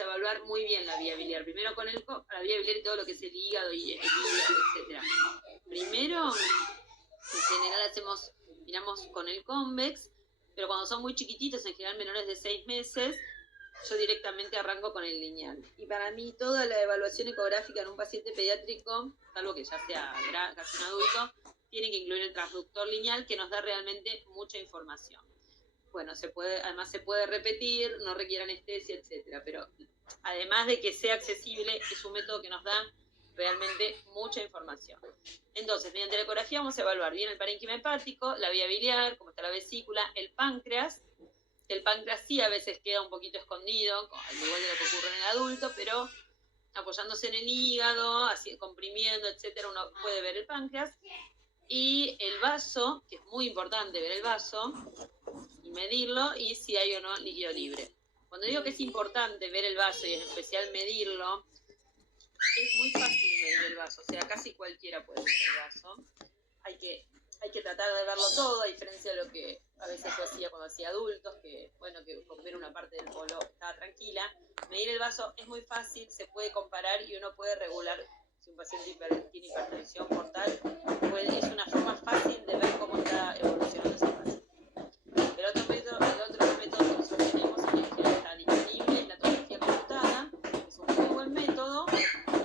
a evaluar muy bien la vía biliar. Primero con la vía biliar y todo lo que es el hígado y el hígado, etc. Primero, en general miramos con el convex, pero cuando son muy chiquititos, en general menores de 6 meses, yo directamente arranco con el lineal. Y para mí toda la evaluación ecográfica en un paciente pediátrico, salvo que ya sea casi un adulto, tiene que incluir el transductor lineal, que nos da realmente mucha información. Bueno, además se puede repetir, no requiere anestesia, etc. Pero además de que sea accesible, es un método que nos da realmente mucha información. Entonces, mediante la ecografía vamos a evaluar bien el parénquima hepático, la vía biliar, cómo está la vesícula, el páncreas. El páncreas sí a veces queda un poquito escondido, al igual de lo que ocurre en el adulto, pero apoyándose en el hígado, así, comprimiendo, etc., uno puede ver el páncreas. Y el vaso, que es muy importante ver el vaso y medirlo, y si hay o no líquido libre. Cuando digo que es importante ver el vaso y en especial medirlo, es muy fácil medir el vaso, o sea, casi cualquiera puede ver el vaso. Hay que tratar de verlo todo, a diferencia de lo que a veces yo hacía cuando hacía adultos, que bueno, que con ver una parte del polo estaba tranquila. Medir el vaso es muy fácil, se puede comparar y uno puede regular. Si un paciente tiene hipertensión portal, es una forma fácil de ver cómo está evolucionando ese paciente. El otro método que nosotros tenemos y que está disponible es la tomografía computada, que es un muy buen método.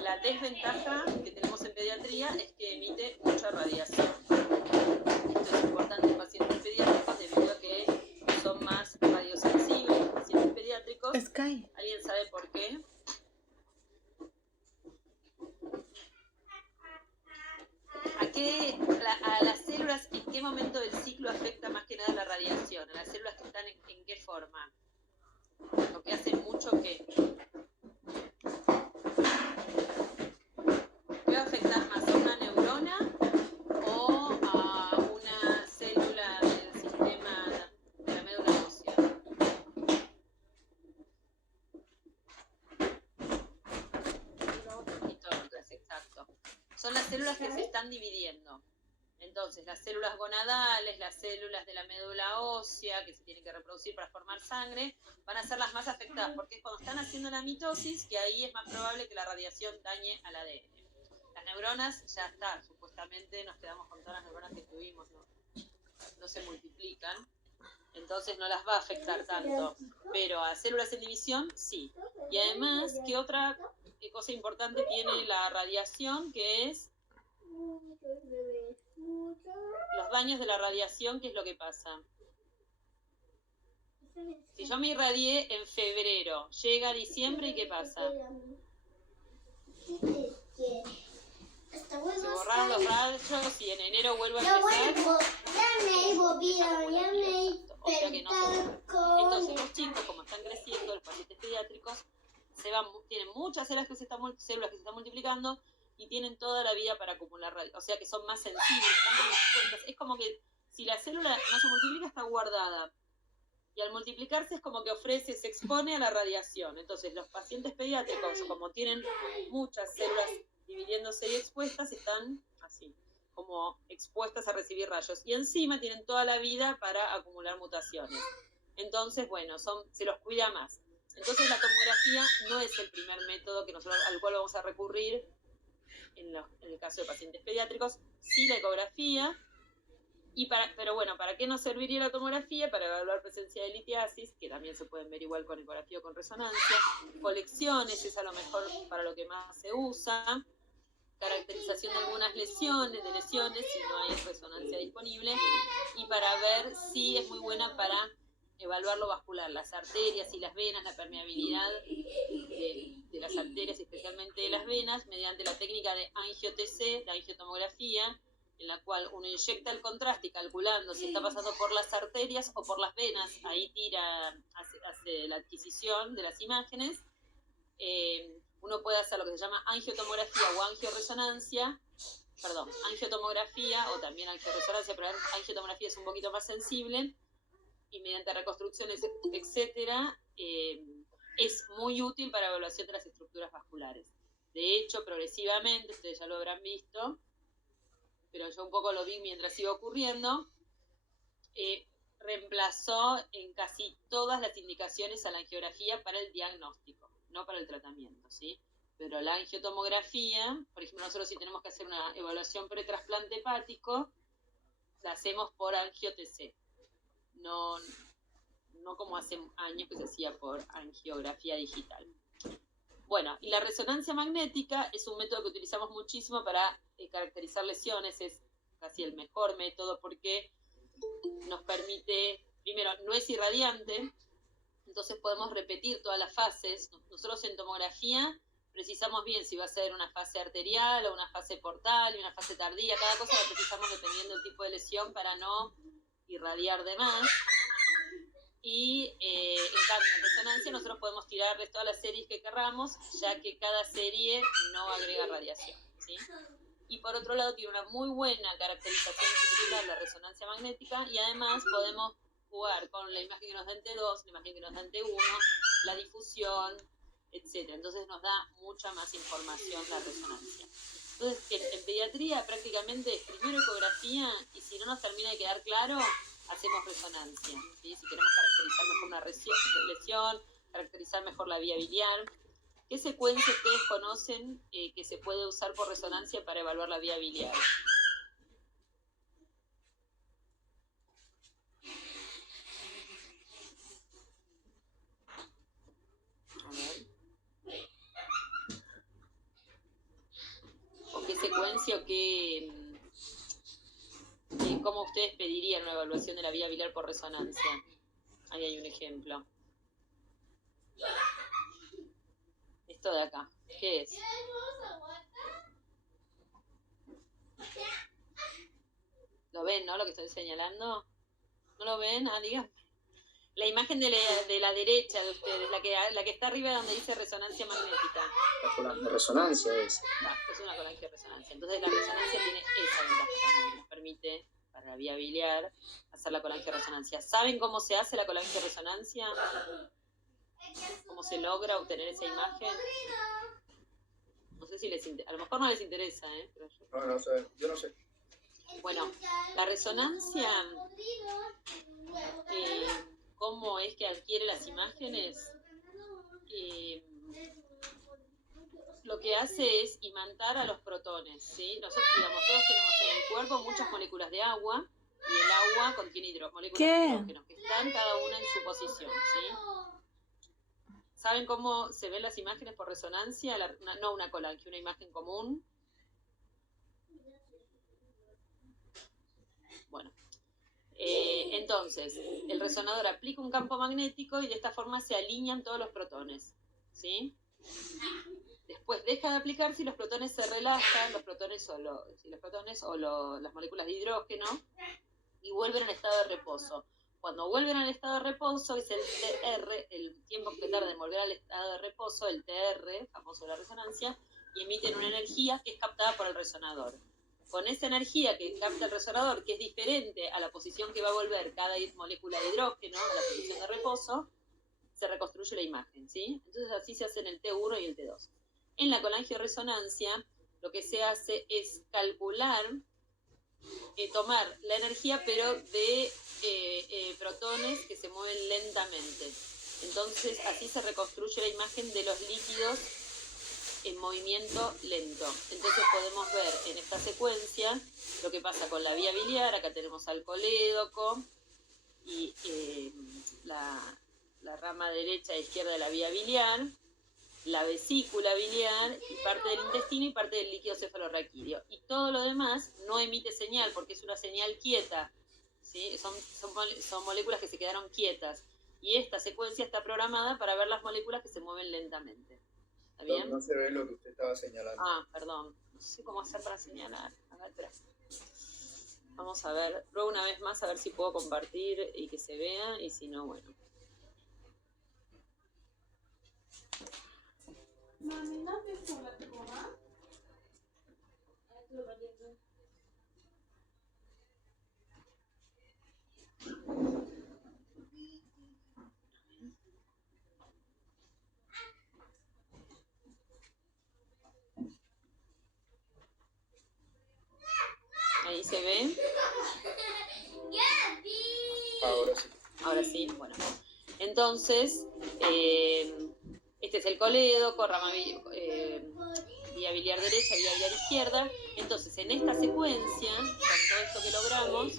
La desventaja que tenemos en pediatría es que emite mucha radiación. Esto es importante en pacientes pediátricos debido a que son más radiosensibles los pacientes pediátricos. ¿Alguien sabe por qué? ¿A las células en qué momento del ciclo afecta más que nada la radiación? ¿A las células que están en qué forma? ¿O que hacen mucho qué? ¿Qué va a afectar más? ¿A una neurona o a una célula del sistema de la médula ósea? Mitocondrias, exacto. Son las células que se están dividiendo. Entonces, las células gonadales, las células de la médula ósea, que se tienen que reproducir para formar sangre, van a ser las más afectadas, porque es cuando están haciendo la mitosis que ahí es más probable que la radiación dañe al ADN. Las neuronas ya está, supuestamente nos quedamos con todas las neuronas que tuvimos, no se multiplican, entonces no las va a afectar tanto, pero a células en división sí. Y además, ¿qué otra cosa importante tiene la radiación? Que es los daños de la radiación. ¿Qué es lo que pasa? Si yo me irradié en febrero, llega diciembre y ¿qué pasa? Se borraron los rayos y en enero vuelve a empezar. O sea que no se... Entonces los chicos, como están creciendo, los pacientes pediátricos, tienen muchas células que se están multiplicando y tienen toda la vida para acumular radiación. O sea que son más sensibles, están como expuestas. Es como que si la célula no se multiplica, está guardada. Y al multiplicarse es como que se expone a la radiación. Entonces los pacientes pediátricos, como tienen muchas células dividiéndose y expuestas, están así, como expuestas a recibir rayos. Y encima tienen toda la vida para acumular mutaciones. Entonces, bueno, se los cuida más. Entonces la tomografía no es el primer método al cual vamos a recurrir en el caso de pacientes pediátricos, sí la ecografía. Pero bueno, ¿para qué nos serviría la tomografía? Para evaluar presencia de litiasis, que también se pueden ver igual con ecografía o con resonancia. Colecciones es a lo mejor para lo que más se usa. Caracterización de algunas lesiones, si no hay resonancia disponible. Y para ver si es muy buena para evaluar lo vascular, las arterias y las venas, la permeabilidad de las arterias, especialmente de las venas, mediante la técnica de angio-TC, la angiotomografía, en la cual uno inyecta el contraste y calculando si está pasando por las arterias o por las venas, ahí hace la adquisición de las imágenes. Uno puede hacer lo que se llama angiotomografía o angiotomografía o también angioresonancia, pero la angiotomografía es un poquito más sensible y mediante reconstrucciones, etcétera, es muy útil para evaluación de las estructuras vasculares. De hecho, progresivamente, ustedes ya lo habrán visto, pero yo un poco lo vi mientras iba ocurriendo, reemplazó en casi todas las indicaciones a la angiografía para el diagnóstico. no para el tratamiento, ¿sí? Pero la angiotomografía, por ejemplo, nosotros si tenemos que hacer una evaluación pretrasplante hepático, la hacemos por angio-TC, no como hace años que se hacía por angiografía digital. Bueno, y la resonancia magnética es un método que utilizamos muchísimo para caracterizar lesiones, es casi el mejor método porque nos permite, primero, no es irradiante, entonces podemos repetir todas las fases. Nosotros en tomografía precisamos bien si va a ser una fase arterial o una fase portal y una fase tardía, cada cosa la precisamos dependiendo del tipo de lesión para no irradiar de más. Y en cambio, en resonancia nosotros podemos tirarles todas las series que querramos, ya que cada serie no agrega radiación, ¿sí? Y por otro lado tiene una muy buena caracterización tisular la resonancia magnética y además podemos jugar con la imagen que nos da en T2, la imagen que nos da en T1, la difusión, etc. Entonces nos da mucha más información la resonancia. Entonces en pediatría prácticamente es primero ecografía y si no nos termina de quedar claro, hacemos resonancia, ¿sí? Si queremos caracterizar mejor una lesión, caracterizar mejor la vía biliar. ¿Qué secuencia ustedes conocen que se puede usar por resonancia para evaluar la vía biliar? A ver. ¿O qué secuencia o qué... ¿Cómo ustedes pedirían una evaluación de la vía biliar por resonancia? Ahí hay un ejemplo. Esto de acá, ¿qué es? ¿Lo ven, no? Lo que estoy señalando. ¿No lo ven? Ah, digan. La imagen de la derecha de ustedes, la que está arriba donde dice resonancia magnética. La colangiorresonancia es. Es una colangiorresonancia. Entonces la resonancia tiene esa ventaja también, nos permite, para la vía biliar, hacer la colangiorresonancia. ¿Saben cómo se hace la colangiorresonancia? ¿Cómo se logra obtener esa imagen? No sé si les interesa, a lo mejor no les interesa, pero yo... No sé, yo no sé. Bueno, la resonancia, ¿cómo es que adquiere las imágenes? Lo que hace es imantar a los protones, ¿sí? Nosotros tenemos en el cuerpo muchas moléculas de agua y el agua contiene moléculas de hidrógeno que están cada una en su posición, ¿sí? ¿Saben cómo se ven las imágenes por resonancia? No una colangia, una imagen común. Bueno, entonces, el resonador aplica un campo magnético y de esta forma se alinean todos los protones, ¿sí? Después deja de aplicar si los protones se relajan, las moléculas de hidrógeno, y vuelven al estado de reposo. Cuando vuelven al estado de reposo, es el TR, el tiempo que tarda en volver al estado de reposo, el TR, famoso de la resonancia, y emiten una energía que es captada por el resonador. Con esa energía que capta el resonador, que es diferente a la posición que va a volver cada molécula de hidrógeno, a la posición de reposo, se reconstruye la imagen, ¿sí? Entonces así se hacen el T1 y el T2. En la colangiorresonancia, lo que se hace es calcular, tomar la energía, pero de protones que se mueven lentamente. Entonces así se reconstruye la imagen de los líquidos en movimiento lento. Entonces podemos ver en esta secuencia lo que pasa con la vía biliar. Acá tenemos al colédoco y la rama derecha e izquierda de la vía biliar, la vesícula biliar y parte del intestino y parte del líquido cefalorraquídeo. Y todo lo demás no emite señal porque es una señal quieta, ¿sí? Son moléculas que se quedaron quietas. Y esta secuencia está programada para ver las moléculas que se mueven lentamente. ¿Está bien? No se ve lo que usted estaba señalando. Ah, perdón. No sé cómo hacer para señalar. A ver, espera. Vamos a ver. Pruebo una vez más a ver si puedo compartir y que se vea. Y si no, bueno. Mami, ¿no ves por la coma? Ahí se ve. Ahora sí, bueno. Entonces, este este es el colédoco, vía biliar derecha, vía biliar izquierda. Entonces, en esta secuencia, con todo esto que logramos,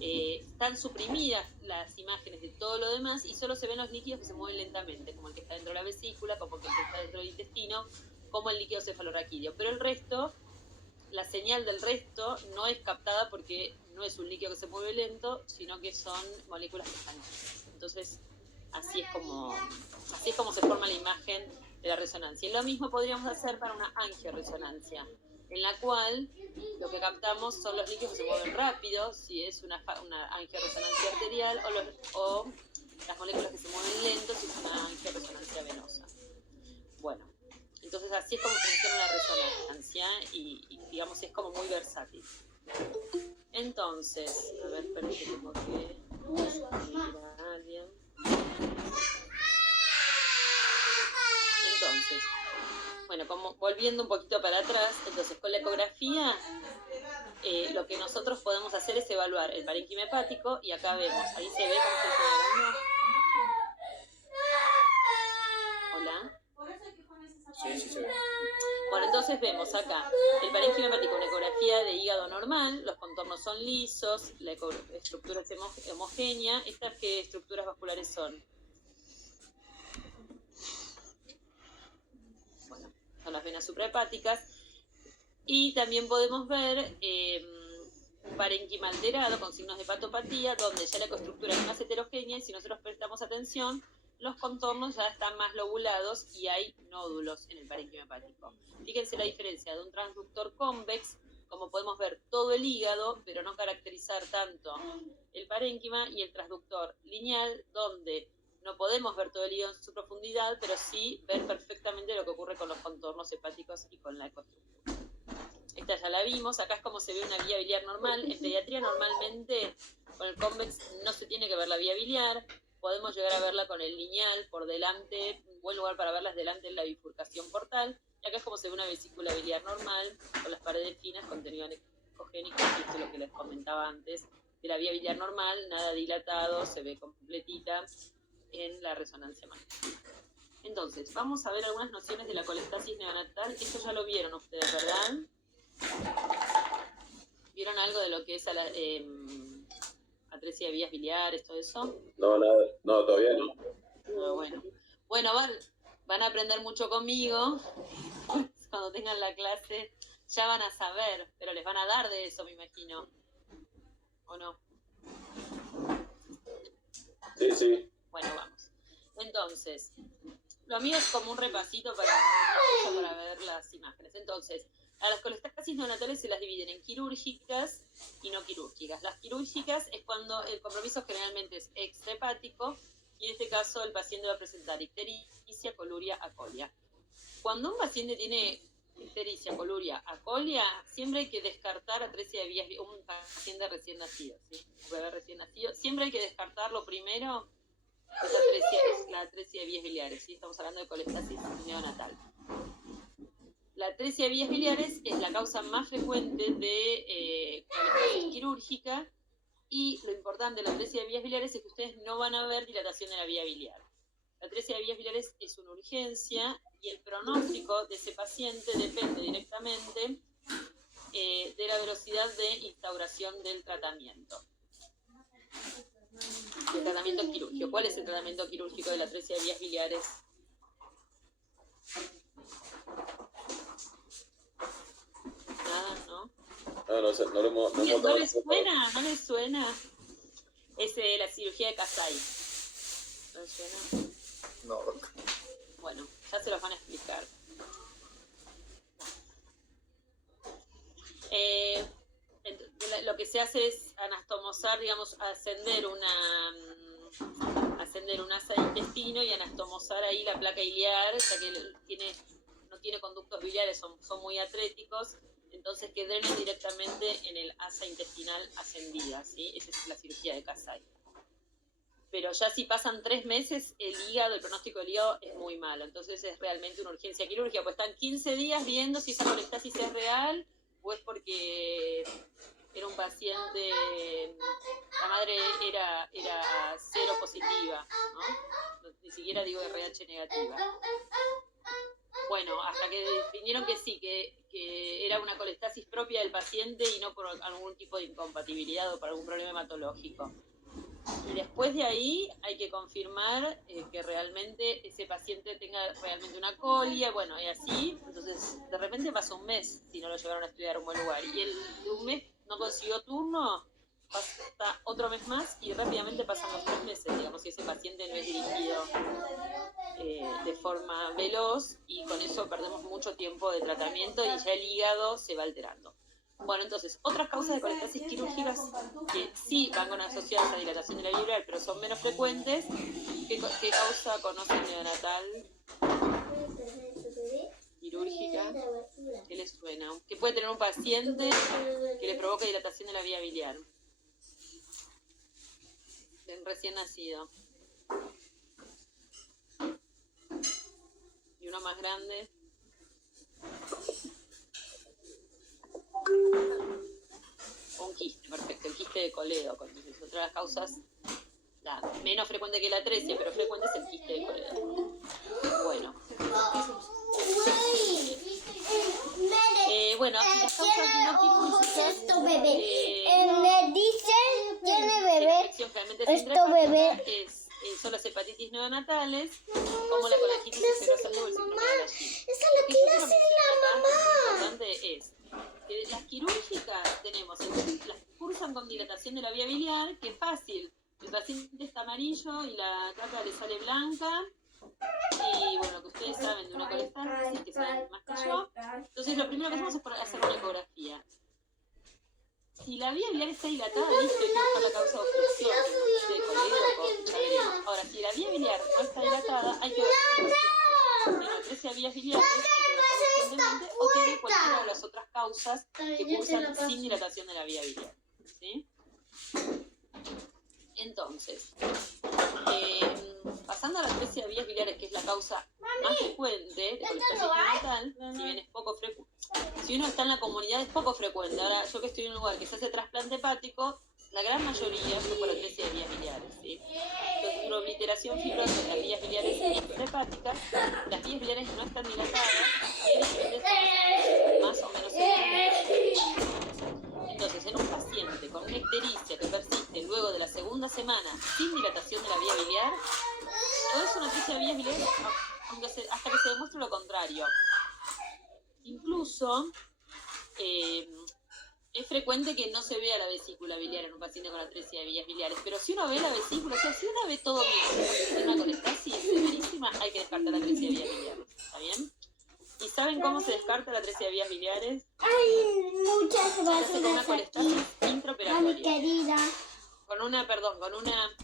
están suprimidas las imágenes de todo lo demás y solo se ven los líquidos que se mueven lentamente, como el que está dentro de la vesícula, como el que está dentro del intestino, como el líquido cefalorraquídeo. Pero el resto, la señal del resto no es captada porque no es un líquido que se mueve lento, sino que son moléculas que están quietas. Entonces, así es como se forma la imagen de la resonancia. Y lo mismo podríamos hacer para una angioresonancia, en la cual lo que captamos son los líquidos que se mueven rápido, si es una angioresonancia arterial, o las moléculas que se mueven lento, si es una angioresonancia venosa. Bueno, entonces así es como funciona la resonancia y digamos, es como muy versátil. Entonces, a ver, espera que tengo que escribir a alguien. Entonces, bueno, como volviendo un poquito para atrás, entonces con la ecografía lo que nosotros podemos hacer es evaluar el parénquima hepático y acá vemos, ahí se ve cómo se está. Hola. Sí, sí se ve. Bueno, entonces vemos acá el parénquima hepático, una ecografía de hígado normal, los contornos son lisos, la estructura es homogénea. ¿Estas qué estructuras vasculares son? Bueno, son las venas suprahepáticas. Y también podemos ver un parénquima alterado con signos de hepatopatía, donde ya la ecoestructura es más heterogénea y si nosotros prestamos atención, los contornos ya están más lobulados y hay nódulos en el parénquima hepático. Fíjense la diferencia de un transductor convex, como podemos ver todo el hígado, pero no caracterizar tanto el parénquima, y el transductor lineal, donde no podemos ver todo el hígado en su profundidad, pero sí ver perfectamente lo que ocurre con los contornos hepáticos y con la ecoestructura. Esta ya la vimos, acá es como se ve una vía biliar normal. En pediatría normalmente con el convex no se tiene que ver la vía biliar, podemos llegar a verla con el lineal por delante, un buen lugar para verla es delante de la bifurcación portal, y acá es como se ve una vesícula biliar normal, con las paredes finas, contenido ecogénico, y esto es lo que les comentaba antes, de la vía biliar normal, nada dilatado, se ve completita en la resonancia magnética. Entonces, vamos a ver algunas nociones de la colestasis neonatal. Esto ya lo vieron ustedes, ¿verdad? ¿Vieron algo de lo que es atresia de vías biliares, todo eso? No, nada, no, todavía no. No, bueno, van a aprender mucho conmigo. Cuando tengan la clase ya van a saber, pero les van a dar de eso, me imagino. ¿O no? Sí, sí. Bueno, vamos. Entonces, lo mío es como un repasito para ver las imágenes. Entonces, a las colestasis neonatales se las dividen en quirúrgicas y no quirúrgicas. Las quirúrgicas es cuando el compromiso generalmente es extrahepático y en este caso el paciente va a presentar ictericia, coluria, acolia. Cuando un paciente tiene ictericia, coluria, acolia, siempre hay que descartar atresia de vías, un paciente recién nacido, ¿sí? Un bebé recién nacido, siempre hay que descartarlo primero, es la atresia de vías biliares, ¿sí? Estamos hablando de colestasis neonatal. La atresia de vías biliares es la causa más frecuente de colestasis quirúrgica y lo importante de la atresia de vías biliares es que ustedes no van a ver dilatación de la vía biliar. La atresia de vías biliares es una urgencia y el pronóstico de ese paciente depende directamente de la velocidad de instauración del tratamiento. El tratamiento quirúrgico. ¿Cuál es el tratamiento quirúrgico de la atresia de vías biliares? Nada, ¿no? No sé, no les suena? ¿No les suena? Es la cirugía de Kasai. ¿No les suena? No. Bueno, ya se los van a explicar. Lo que se hace es anastomosar, digamos, ascender un asa de intestino y anastomosar ahí la placa iliar, ya que no tiene conductos biliares, son muy atréticos, entonces que drenen directamente en el asa intestinal ascendida, ¿sí? Esa es la cirugía de Kasai. Pero ya si pasan 3 meses, el pronóstico del hígado es muy malo, entonces es realmente una urgencia quirúrgica, pues están 15 días viendo si esa colestasis es real o es porque era un paciente, la madre era cero positiva, ¿no? Ni siquiera digo RH negativa. Bueno, hasta que definieron que sí, que era una colestasis propia del paciente y no por algún tipo de incompatibilidad o por algún problema hematológico. Y después de ahí hay que confirmar que realmente ese paciente tenga realmente una colia, bueno, y así, entonces de repente pasó un mes si no lo llevaron a estudiar a un buen lugar. Y el un mes no consiguió turno, pasa otro mes más y rápidamente pasan los 3 meses, digamos, si ese paciente no es dirigido de forma veloz, y con eso perdemos mucho tiempo de tratamiento y ya el hígado se va alterando. Bueno, entonces, otras causas de colestasis quirúrgicas que sí van asociadas a dilatación de la vía biliar, pero son menos frecuentes. ¿Qué causa conoce el neonatal quirúrgica? ¿Qué les suena? ¿Qué puede tener un paciente que le provoque dilatación de la vía biliar? De recién nacido. Y uno más grande. Un quiste, perfecto, el quiste de Coledo. Otra de las causas, la menos frecuente que la atresia, pero frecuente es el quiste de Coledo. Bueno. Bueno, las causas no quirúrgicas. Esto bebé. Me dicen, tiene bebé. Esto bebé. Son las hepatitis neonatales, como la colangitis esclerosal o el síndrome de la Gil. Eso es lo que Lo hace la mamá. Lo importante es que las quirúrgicas tenemos, las que cursan con dilatación de la vía biliar, que es fácil. El paciente está amarillo y la caca le sale blanca. Y bueno, que ustedes saben de una colestasis, que saben más que yo. Entonces lo primero que hacemos es hacer una ecografía. Si la vía biliar está dilatada, listo, hay que buscar la causa de obstrucción. Ya veremos. Ahora, si la vía biliar no está dilatada, hay que ver si tiene atresia vías biliares, o tiene cualquiera de las otras causas que cursan sin dilatación de la vía biliar. ¿Sí? Entonces, pasando a la atresia de vías biliares, que es la causa más frecuente de colestasis neonatal, si bien es poco frecuente, si uno está en la comunidad es poco frecuente. Ahora, yo que estoy en un lugar que se hace trasplante hepático, la gran mayoría fue por atresia de vías biliares, ¿sí? Entonces, una obliteración fibrosa en las vías biliares intrahepáticas, las vías biliares no están dilatadas, y diferentes más o menos frecuentes. Entonces, en un paciente con una ictericia que persiste luego de la segunda semana sin dilatación de la vía biliar, todo es una atresia de vías biliares hasta que se demuestre lo contrario. Incluso es frecuente que no se vea la vesícula biliar en un paciente con atresia de vías biliares, pero si uno ve la vesícula, o sea, si uno ve todo bien, en una colestasis severísima, hay que descartar la atresia de vías biliares, ¿está bien? ¿Y saben cómo se descarta la atresia de vías biliares? Hay muchas con una colestasis Mami, intraoperatoria. querida. Con una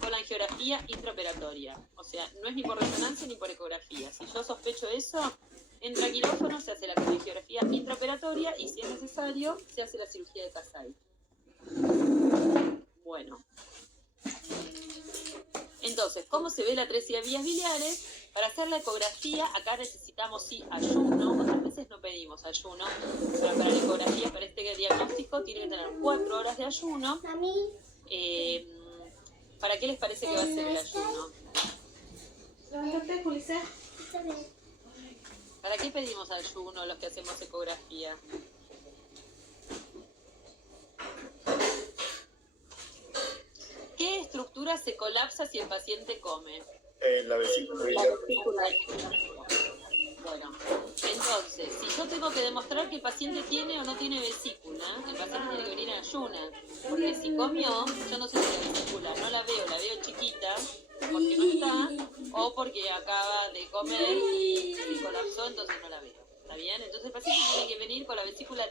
colangiografía intraoperatoria. O sea, no es ni por resonancia ni por ecografía. Si yo sospecho eso, entra a quirófano, se hace la colangiografía intraoperatoria y si es necesario, se hace la cirugía de Kasai. Bueno. Entonces, ¿cómo se ve la atresia de vías biliares? Para hacer la ecografía, acá necesitamos sí ayuno, otras veces no pedimos ayuno, pero para la ecografía, para este diagnóstico, tiene que tener 4 horas de ayuno. Mami. ¿Para qué les parece que va a ser el ayuno? Levántate, Julissa. ¿Para qué pedimos ayuno los que hacemos ecografía? ¿Qué estructura se colapsa si el paciente come? La vesícula. Bueno, entonces, si yo tengo que demostrar que el paciente tiene o no tiene vesícula, el paciente tiene que venir en ayunas. Porque si comió, yo no sé si la vesícula no la veo chiquita, porque no está, o porque acaba de comer y se colapsó, entonces no la veo. ¿Está bien? Entonces el paciente tiene que venir con la vesícula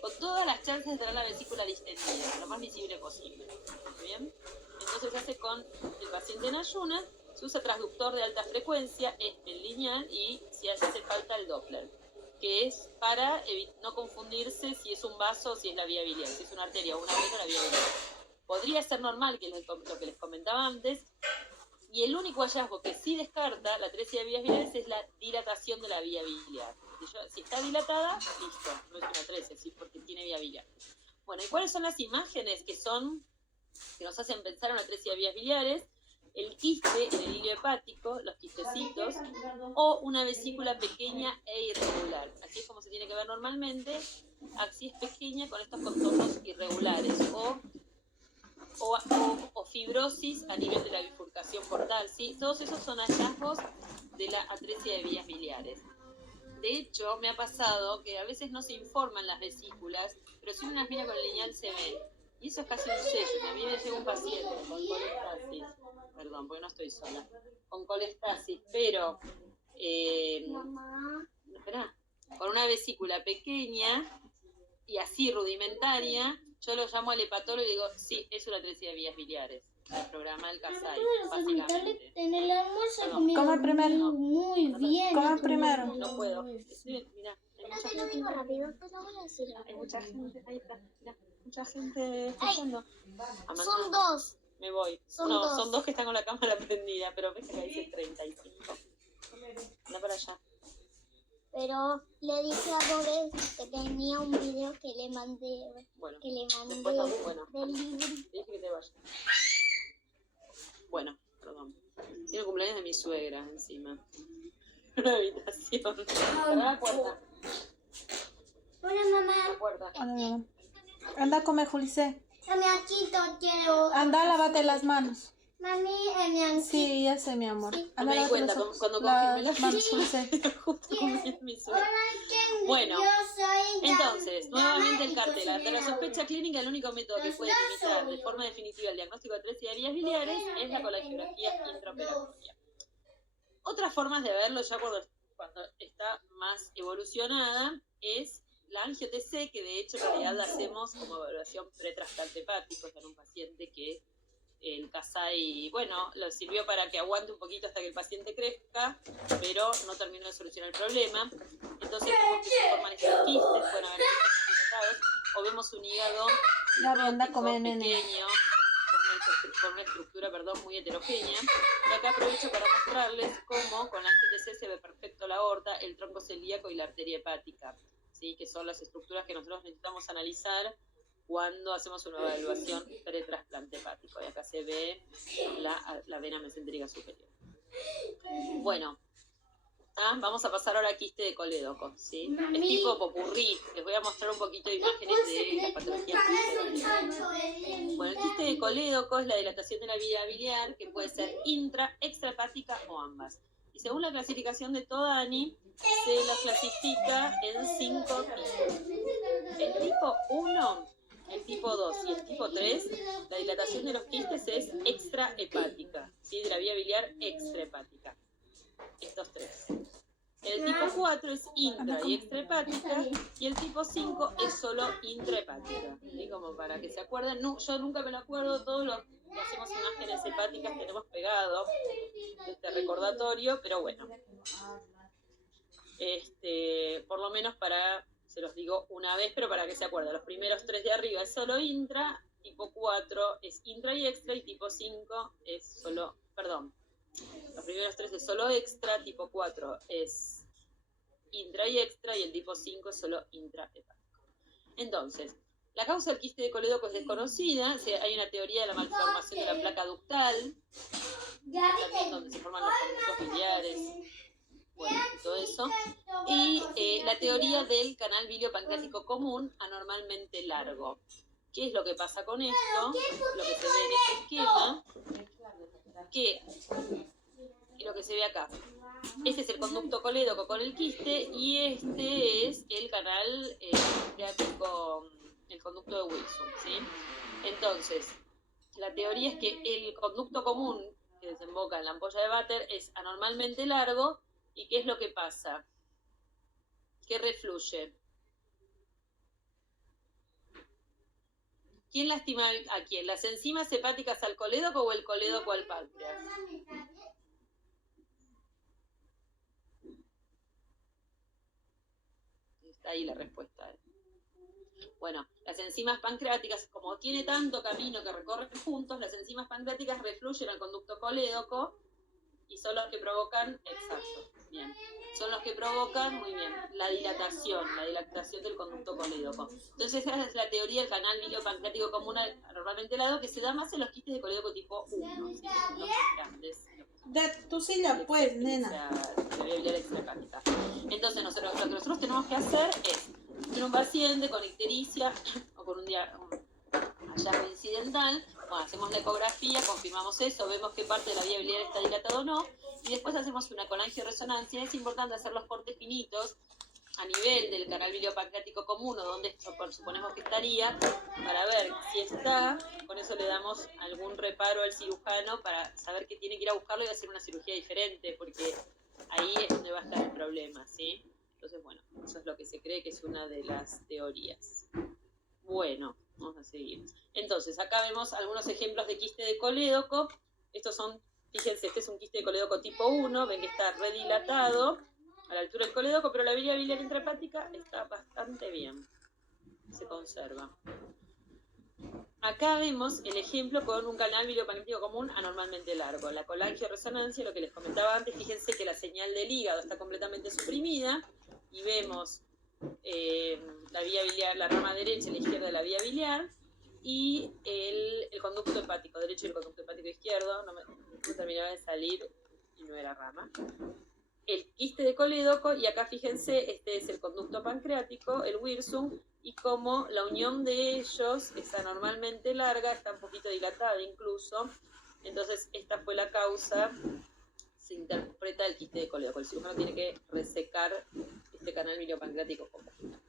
con todas las chances de tener la vesícula distendida, lo más visible posible. ¿Está bien? Entonces se hace con el paciente en ayunas. Se usa transductor de alta frecuencia, el lineal, y si hace falta el Doppler, que es para no confundirse si es un vaso o si es la vía biliar, si es una arteria o una vena, la vía biliar. Podría ser normal, que es lo que les comentaba antes, y el único hallazgo que sí descarta la atresia de vías biliares es la dilatación de la vía biliar. Si está dilatada, listo, no es una atresia, sí, porque tiene vía biliar. Bueno, ¿y cuáles son las imágenes que nos hacen pensar en una atresia de vías biliares? El quiste en el hilo hepático, los quistecitos, o una vesícula pequeña e irregular. Así es como se tiene que ver normalmente, así es pequeña con estos contornos irregulares, o fibrosis a nivel de la bifurcación portal, ¿sí? Todos esos son hallazgos de la atresia de vías biliares. De hecho, me ha pasado que a veces no se informan las vesículas, pero si uno las mira con el lineal se ven. Y eso es casi un sello. A mí me llega un paciente con colestasis, perdón, porque no estoy sola, con colestasis, pero con una vesícula pequeña y así rudimentaria, yo lo llamo al hepatólogo y digo, sí, es una atresia de vías biliares. El programa del CASAI, básicamente. En el almuerzo Come primero. muy bien. Come primero. No puedo. Sí, mira, hay mucha gente. Digo rápido, te lo voy a decir. Hay mucha gente, ahí está, mira, mucha gente escuchando. Amanda, Son dos. me voy. Son No, dos. son dos que están con la cámara prendida, pero ves que dice 35. Anda para allá. Pero le dije a Boris que tenía un video que le mandé. Bueno, Que le mandé después no, bueno, del libro. te dije que te vayas. Bueno, perdón. Tiene el cumpleaños de mi suegra encima. Una habitación. Cerrá la puerta. Hola mamá. La puerta. Anda a comer, Julice. Mi achito tiene otra. Anda, lávate las manos. Mami, mi anchito. Sí, ya sé, mi amor. No Anda, me di lávate cuenta las cuando confirmé las la manos, Julice. justo cumplía mi suegra. Hola, Bueno, yo soy entonces, nuevamente el Dana y cartel. Ante la cocinera. sospecha clínica, el único método que puede limitar de forma definitiva el diagnóstico de atresia de vías biliares es la colegiografía intraoperatoria. Otras formas de verlo ya cuando está más evolucionada es la angio-TC, que de hecho en realidad la hacemos como evaluación pretrasplante hepático en un paciente que el CASAI, bueno, lo sirvió para que aguante un poquito hasta que el paciente crezca, pero no terminó de solucionar el problema. Entonces vemos que se forman estos quistes, pueden haber quistes más dilatados, o vemos un hígado Anda a pequeño, comer, nene. con una estructura muy heterogénea. Y acá aprovecho para mostrarles cómo con la angio-TC se ve perfecto la aorta, el tronco celíaco y la arteria hepática, ¿sí? Que son las estructuras que nosotros necesitamos analizar cuando hacemos una evaluación pretrasplante hepático. Y acá se ve la vena mesentérica superior. Bueno, vamos a pasar ahora a quiste de colédoco, ¿sí? Es tipo popurrí. Les voy a mostrar un poquito de imágenes de las patologías quiste. Bueno, el quiste de colédoco es la dilatación de la vía biliar que puede ser extrahepática o ambas. Y según la clasificación de Todani, se los clasifica en 5 tipos. El tipo 1, el tipo 2 y el tipo 3, la dilatación de los quistes es extrahepática, ¿sí? De la vía biliar extrahepática. Estos tres. El tipo 4 es intra y extrahepática y el tipo 5 es solo intrahepática. ¿Sí? Como para que se acuerden, no, yo nunca me lo acuerdo, todos los que hacemos imágenes hepáticas tenemos pegado este recordatorio, pero bueno. Por lo menos se los digo una vez, pero para que se acuerden, los primeros 3 de arriba es solo intra, tipo 4 es intra y extra, y tipo 5 es solo, perdón, los primeros 3 es solo extra, tipo 4 es intra y extra, y el tipo 5 es solo intrahepático. Entonces, la causa del quiste de colédoco es desconocida, o sea, hay una teoría de la malformación de la placa ductal, también donde se forman los conductos biliares, bueno, y todo eso, y la teoría del canal biliopancreático común anormalmente largo. ¿Qué es lo que pasa con esto? Lo que se ve en este esquema, que lo que se ve acá. Este es el conducto colédoco con el quiste y este es el canal pancreático, el conducto de Wilson, ¿sí? Entonces, la teoría es que el conducto común que desemboca en la ampolla de Vater es anormalmente largo. ¿Y qué es lo que pasa? ¿Qué refluye? ¿Quién lastima a quién? ¿Las enzimas hepáticas al colédoco o el colédoco al páncreas? Está ahí la respuesta. Bueno, las enzimas pancreáticas, como tiene tanto camino que recorren juntos, las enzimas pancreáticas refluyen al conducto colédoco y son los que provocan, exacto, bien, son los que provocan, muy bien, la dilatación del conducto colédoco. Entonces esa es la teoría del canal biliopancreático común normalmente helado, que se da más en los quistes de colédoco tipo 1, ¿sí? Que son los grandes. De tu silla, pues, nena. La vía biliar extrahepática. Entonces lo que nosotros tenemos que hacer es, en un paciente con ictericia o con un hallazgo incidental, bueno, hacemos la ecografía, confirmamos eso, vemos qué parte de la vía biliar está dilatada o no, y después hacemos una colangioresonancia. Es importante hacer los cortes finitos a nivel del canal biliopancreático común, o donde suponemos que estaría, para ver si está. Con eso le damos algún reparo al cirujano para saber que tiene que ir a buscarlo y hacer una cirugía diferente, porque ahí es donde va a estar el problema, ¿sí? Entonces, bueno, eso es lo que se cree que es una de las teorías. Bueno, vamos a seguir. Entonces, acá vemos algunos ejemplos de quiste de colédoco. Estos son, fíjense, este es un quiste de colédoco tipo 1, ven que está redilatado a la altura del colédoco, pero la vía biliar intrahepática está bastante bien, se conserva. Acá vemos el ejemplo con un canal biliopancreático común anormalmente largo. La colangioresonancia, lo que les comentaba antes, fíjense que la señal del hígado está completamente suprimida y vemos la vía biliar, la rama derecha y la izquierda de la vía biliar, y el conducto hepático derecho y el conducto hepático izquierdo. No terminaba de salir y no era rama. El quiste de colédoco, y acá fíjense, este es el conducto pancreático, el wirsum, y como la unión de ellos es anormalmente larga, está un poquito dilatada incluso, entonces esta fue la causa, se interpreta el quiste de colédoco. El cirujano tiene que resecar este canal biliopancreático común.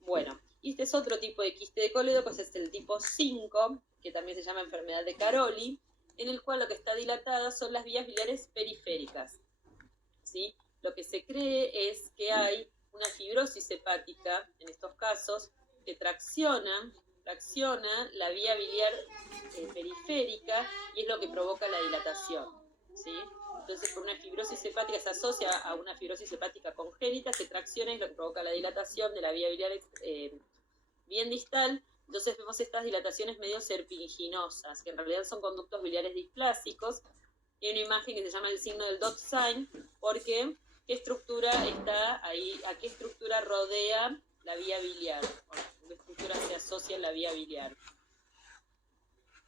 Bueno, y este es otro tipo de quiste de colédoco, es el tipo 5, que también se llama enfermedad de Caroli, en el cual lo que está dilatada son las vías biliares periféricas. ¿Sí? Lo que se cree es que hay una fibrosis hepática en estos casos que tracciona la vía biliar periférica, y es lo que provoca la dilatación, ¿sí? Entonces, por una fibrosis hepática se asocia a una fibrosis hepática congénita que tracciona y es lo que provoca la dilatación de la vía biliar bien distal. Entonces vemos estas dilataciones medio serpiginosas, que en realidad son conductos biliares displásicos. Hay una imagen que se llama el signo del dot sign, porque ¿qué estructura está ahí? ¿A qué estructura rodea la vía biliar? ¿Qué estructura se asocia a la vía biliar?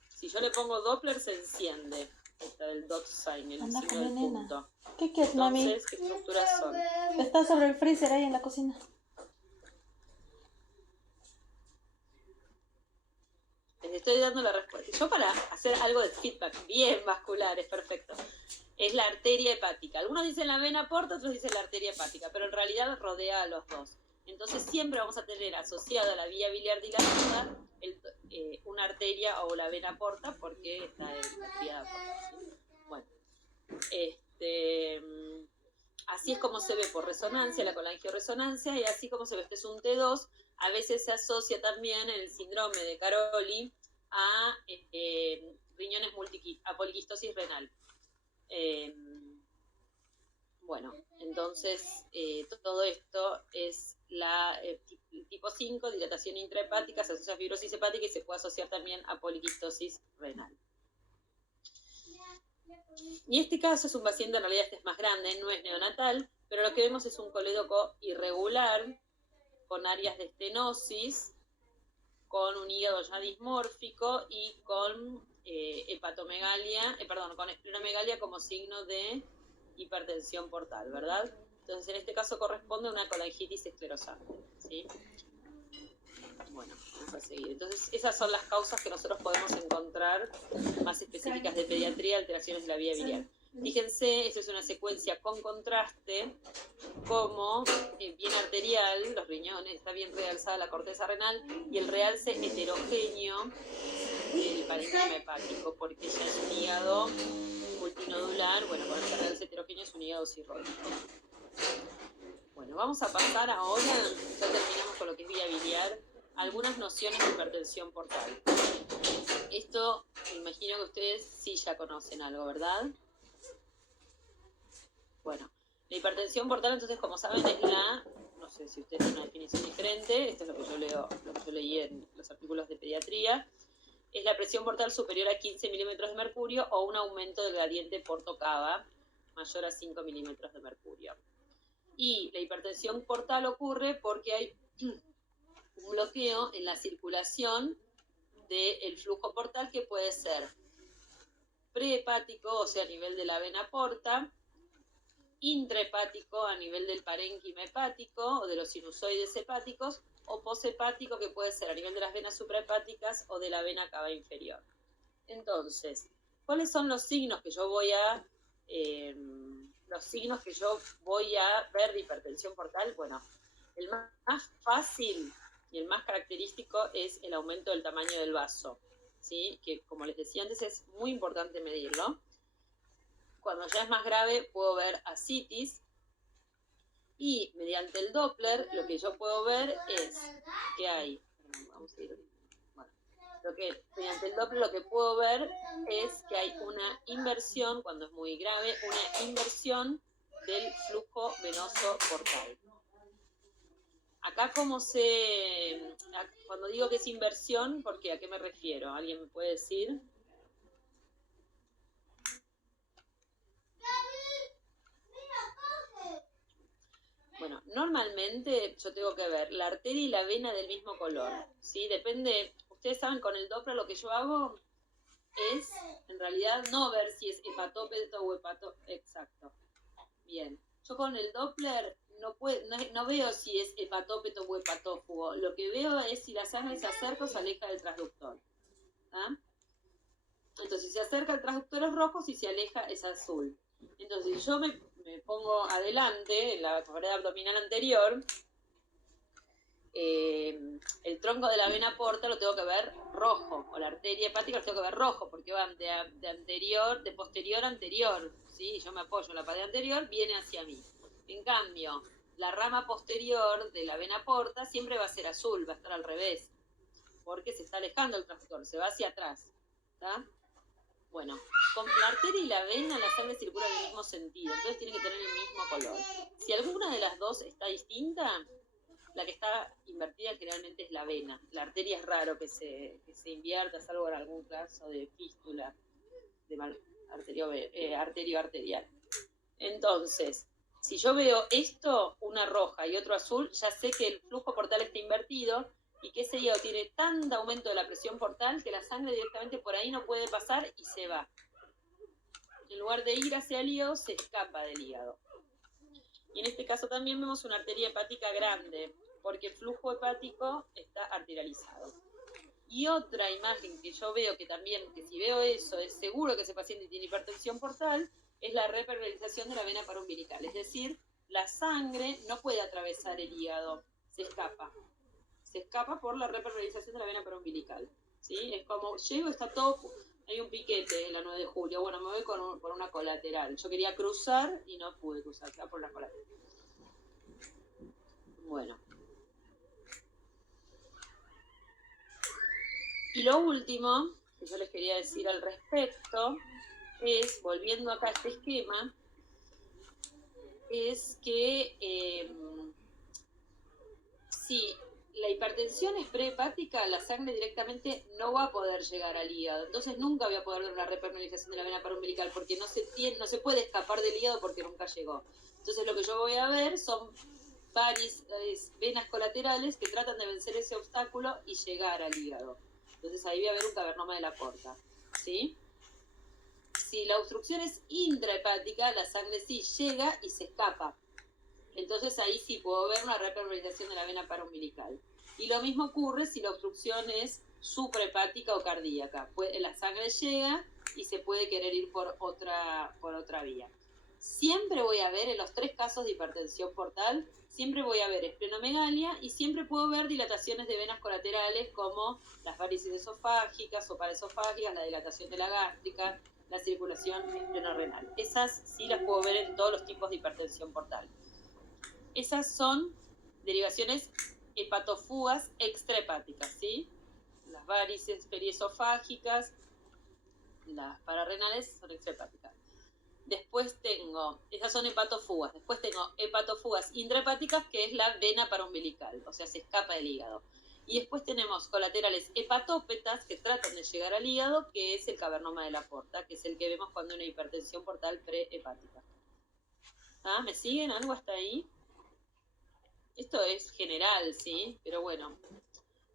Si yo le pongo Doppler, se enciende. Esta del dot sign, el Anda, signo del punto. ¿Qué quieres, mami? Entonces, ¿qué estructuras son? Está sobre el freezer ahí en la cocina. Les estoy dando la respuesta. Yo, para hacer algo de feedback bien vascular, es perfecto. Es la arteria hepática. Algunos dicen la vena porta, otros dicen la arteria hepática, pero en realidad rodea a los dos. Entonces siempre vamos a tener asociada a la vía biliar dilatada una arteria o la vena porta, porque está estriada porta, ¿sí? Bueno, así es como se ve por resonancia, la colangioresonancia, y así como se ve, este es un T2. A veces se asocia también el síndrome de Caroli a riñones a poliquistosis renal. Bueno, entonces todo esto es tipo 5, dilatación intrahepática, se asocia a fibrosis hepática y se puede asociar también a poliquistosis renal. Y este caso es un paciente, en realidad este es más grande, no es neonatal, pero lo que vemos es un colédoco irregular, con áreas de estenosis, con un hígado ya dismórfico y con con esplenomegalia como signo de hipertensión portal, ¿verdad? Entonces en este caso corresponde a una colangitis esclerosante, ¿sí? Bueno, vamos a seguir. Entonces esas son las causas que nosotros podemos encontrar más específicas de pediatría, alteraciones de la vía biliar. Fíjense, esta es una secuencia con contraste, como bien arterial, los riñones, está bien realzada la corteza renal, y el realce heterogéneo del parénquima hepático, porque ya es un hígado multinodular. Bueno, con el realce heterogéneo es un hígado cirrótico. Bueno, vamos a pasar ahora, ya terminamos con lo que es vía biliar, algunas nociones de hipertensión portal. Esto, me imagino que ustedes sí ya conocen algo, ¿verdad? Bueno, la hipertensión portal, entonces, como saben, es no sé si ustedes tienen una definición diferente, esto es lo que yo leí en los artículos de pediatría, es la presión portal superior a 15 milímetros de mercurio o un aumento del gradiente Porto-Cava mayor a 5 milímetros de mercurio. Y la hipertensión portal ocurre porque hay un bloqueo en la circulación del flujo portal que puede ser prehepático, o sea, a nivel de la vena porta, intrahepático a nivel del parénquima hepático o de los sinusoides hepáticos, o poshepático, que puede ser a nivel de las venas suprahepáticas o de la vena cava inferior. Entonces, ¿cuáles son los signos que yo voy a ver de hipertensión portal? Bueno, el más fácil y el más característico es el aumento del tamaño del vaso, ¿sí? Que, como les decía antes, es muy importante medirlo. Cuando ya es más grave, puedo ver ascitis. Y mediante el Doppler, lo que yo puedo ver es que hay... mediante el Doppler lo que puedo ver es que hay una inversión, cuando es muy grave, una inversión del flujo venoso portal. Acá cuando digo que es inversión, ¿por qué? ¿A qué me refiero? ¿Alguien me puede decir? Bueno, normalmente yo tengo que ver la arteria y la vena del mismo color, ¿sí? Depende, ustedes saben, con el Doppler lo que yo hago es, en realidad, no ver si es hepatópeto o exacto. Bien, yo con el Doppler no veo si es hepatópeto o hepatófugo, lo que veo es si la sangre se acerca o se aleja del transductor. ¿Ah? Entonces, si se acerca al transductor es rojo, si se aleja es azul. Entonces, si yo me pongo adelante, en la pared abdominal anterior, el tronco de la vena porta lo tengo que ver rojo, o la arteria hepática lo tengo que ver rojo, porque van de posterior a anterior, ¿sí? Yo me apoyo en la pared anterior, viene hacia mí. En cambio, la rama posterior de la vena porta siempre va a ser azul, va a estar al revés, porque se está alejando el transductor, se va hacia atrás, ¿está? Bueno, con la arteria y la vena la sangre circula en el mismo sentido, entonces tiene que tener el mismo color. Si alguna de las dos está distinta, la que está invertida generalmente es la vena. La arteria es raro que se invierta, salvo en algún caso de fístula, de arterio-arterial. Entonces, si yo veo esto, una roja y otro azul, ya sé que el flujo portal está invertido y que ese hígado tiene tanto aumento de la presión portal que la sangre directamente por ahí no puede pasar y se va. En lugar de ir hacia el hígado, se escapa del hígado. Y en este caso también vemos una arteria hepática grande, porque el flujo hepático está arterializado. Y otra imagen que yo veo que también, que si veo eso, es seguro que ese paciente tiene hipertensión portal, es la repermeabilización de la vena paraumbilical. Es decir, la sangre no puede atravesar el hígado, se escapa. Se escapa por la repermeabilización de la vena paraumbilical, ¿sí? Es como, llego, está todo, hay un piquete en la 9 de julio, bueno, me voy por una colateral. Yo quería cruzar y no pude cruzar, estaba por la colateral. Bueno. Y lo último que yo les quería decir al respecto es, volviendo acá a este esquema, es que si la hipertensión es prehepática, la sangre directamente no va a poder llegar al hígado. Entonces nunca voy a poder ver una repermeabilización de la vena paraumbilical porque no se puede escapar del hígado porque nunca llegó. Entonces lo que yo voy a ver son varias venas colaterales que tratan de vencer ese obstáculo y llegar al hígado. Entonces ahí voy a ver un cavernoma de la porta, ¿sí? Si la obstrucción es intrahepática, la sangre sí llega y se escapa. Entonces ahí sí puedo ver una repermeabilización de la vena paraumbilical. Y lo mismo ocurre si la obstrucción es suprahepática o cardíaca. La sangre llega y se puede querer ir por otra vía. Siempre voy a ver, en los 3 casos de hipertensión portal, siempre voy a ver esplenomegalia y siempre puedo ver dilataciones de venas colaterales como las varices esofágicas o paraesofágicas, la dilatación de la gástrica, la circulación esplenorenal. Esas sí las puedo ver en todos los tipos de hipertensión portal. Esas son derivaciones hepatofugas extrahepáticas, ¿sí? Las varices periesofágicas, las pararrenales son extrahepáticas. Después esas son hepatofugas. Después tengo hepatofugas intrahepáticas, que es la vena paraumbilical, o sea, se escapa del hígado. Y después tenemos colaterales hepatópetas que tratan de llegar al hígado, que es el cavernoma de la porta, que es el que vemos cuando hay una hipertensión portal prehepática. ¿Ah? ¿Me siguen? ¿Algo hasta ahí? Esto es general, ¿sí? Pero bueno,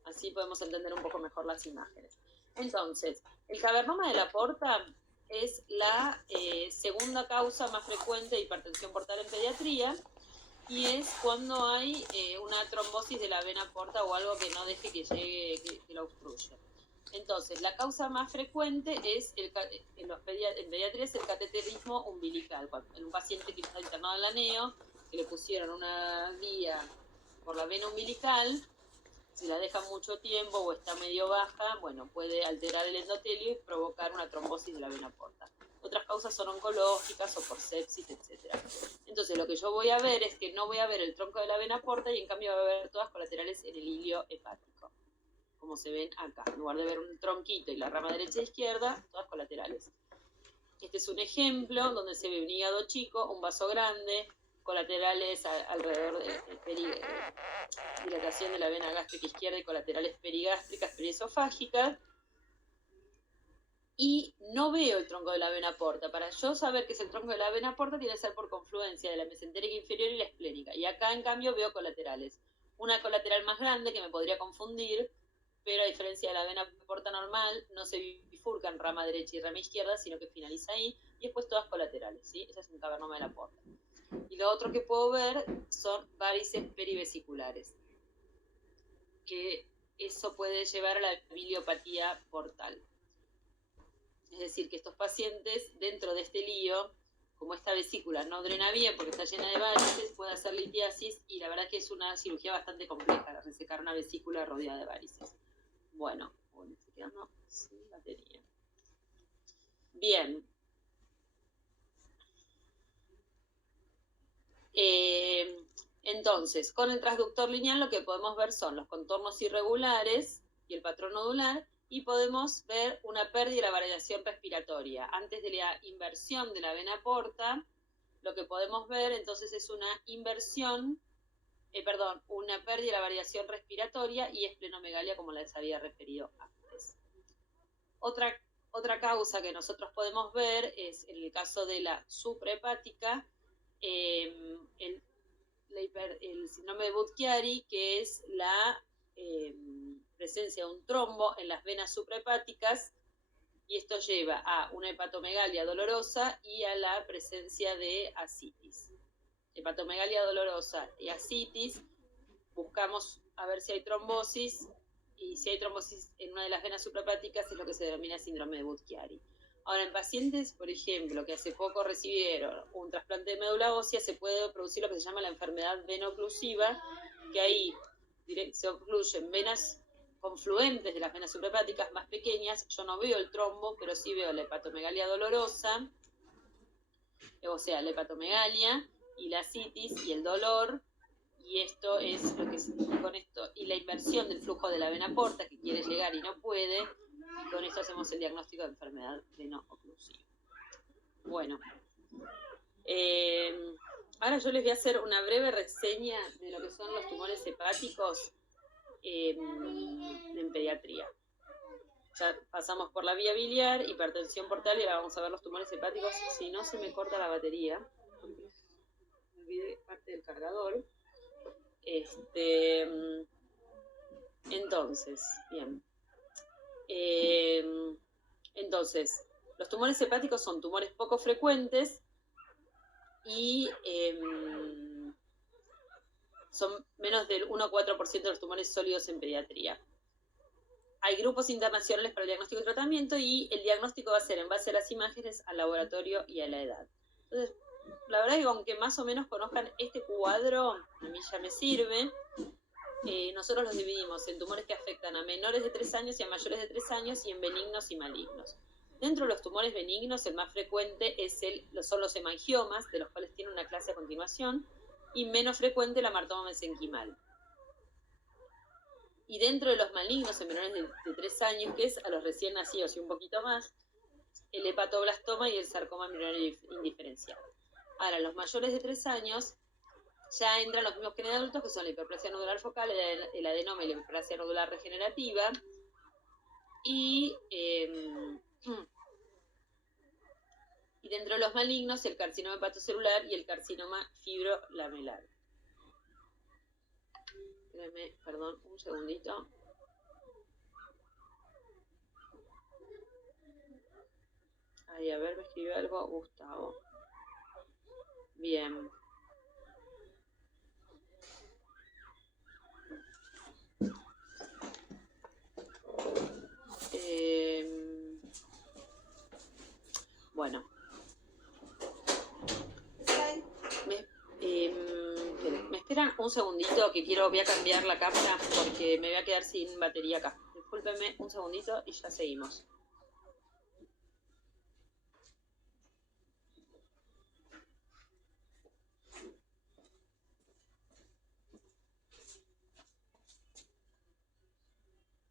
así podemos entender un poco mejor las imágenes. Entonces, el cavernoma de la porta es la segunda causa más frecuente de hipertensión portal en pediatría, y es cuando hay una trombosis de la vena porta o algo que no deje que llegue, que la obstruya. Entonces, la causa más frecuente es, en pediatría, es el cateterismo umbilical. En un paciente que está internado en la NEO, que le pusieron una guía por la vena umbilical, si la deja mucho tiempo o está medio baja, bueno, puede alterar el endotelio y provocar una trombosis de la vena porta. Otras causas son oncológicas o por sepsis, etc. Entonces, lo que yo voy a ver es que no voy a ver el tronco de la vena porta y en cambio voy a ver todas colaterales en el hilio hepático, como se ven acá. En lugar de ver un tronquito y la rama derecha e izquierda, todas colaterales. Este es un ejemplo donde se ve un hígado chico, un vaso grande, colaterales alrededor de dilatación de la vena gástrica izquierda y colaterales perigástricas, periesofágicas. Y no veo el tronco de la vena porta. Para yo saber que es el tronco de la vena porta, tiene que ser por confluencia de la mesentérica inferior y la esplénica. Y acá, en cambio, veo colaterales. Una colateral más grande que me podría confundir, pero a diferencia de la vena porta normal, no se bifurcan rama derecha y rama izquierda, sino que finaliza ahí, y después todas colaterales, ¿sí? Ese es un cavernoma de la porta. Y lo otro que puedo ver son varices perivesiculares, que eso puede llevar a la biliopatía portal. Es decir, que estos pacientes, dentro de este lío, como esta vesícula no drena bien porque está llena de varices, puede hacer litiasis, y la verdad que es una cirugía bastante compleja, resecar una vesícula rodeada de varices. Bueno, estoy quedando sin batería. Bien. Entonces, con el transductor lineal lo que podemos ver son los contornos irregulares y el patrón nodular, y podemos ver una pérdida y la variación respiratoria. Antes de la inversión de la vena porta, lo que podemos ver entonces es una inversión, una pérdida y la variación respiratoria y esplenomegalia, como les había referido antes. Otra causa que nosotros podemos ver es, en el caso de la suprahepática, el síndrome de Budd-Chiari, que es la presencia de un trombo en las venas suprahepáticas, y esto lleva a una hepatomegalia dolorosa y a la presencia de ascitis. Hepatomegalia dolorosa y ascitis, buscamos a ver si hay trombosis, y si hay trombosis en una de las venas suprahepáticas es lo que se denomina síndrome de Budd-Chiari. Ahora, en pacientes, por ejemplo, que hace poco recibieron un trasplante de médula ósea, se puede producir lo que se llama la enfermedad veno-oclusiva, que ahí se ocluyen venas confluentes de las venas suprahepáticas más pequeñas. Yo no veo el trombo, pero sí veo la hepatomegalia dolorosa, o sea, la hepatomegalia y la ascitis y el dolor, y esto es lo que con esto, y la inversión del flujo de la vena porta, que quiere llegar y no puede, y con esto hacemos el diagnóstico de enfermedad veno-oclusiva. Bueno, ahora yo les voy a hacer una breve reseña de lo que son los tumores hepáticos en pediatría. Ya pasamos por la vía biliar, hipertensión portal, y ahora vamos a ver los tumores hepáticos. Si no se me corta la batería, porque me olvidé parte del cargador. Entonces, bien. Entonces, los tumores hepáticos son tumores poco frecuentes y son menos del 1 a 4% de los tumores sólidos en pediatría. Hay grupos internacionales para el diagnóstico y tratamiento, y el diagnóstico va a ser en base a las imágenes, al laboratorio y a la edad. Entonces, la verdad es que aunque más o menos conozcan este cuadro, a mí ya me sirve. Nosotros los dividimos en tumores que afectan a menores de 3 años y a mayores de 3 años, y en benignos y malignos. Dentro de los tumores benignos, el más frecuente son los hemangiomas, de los cuales tiene una clase a continuación, y menos frecuente el amartoma mesenquimal. Y dentro de los malignos, en menores de 3 años, que es a los recién nacidos y un poquito más, el hepatoblastoma y el sarcoma embrionario indiferenciado. Ahora, los mayores de 3 años ya entran los mismos que en adultos, que son la hiperplasia nodular focal, el adenoma y la hiperplasia nodular regenerativa. Y dentro de los malignos, el carcinoma hepatocelular y el carcinoma fibrolamelar. Espérenme, perdón, un segundito. Ay, a ver, me escribió algo Gustavo. Bien. Bueno. Me esperan un segundito que voy a cambiar la cámara porque me voy a quedar sin batería acá. Discúlpenme un segundito y ya seguimos.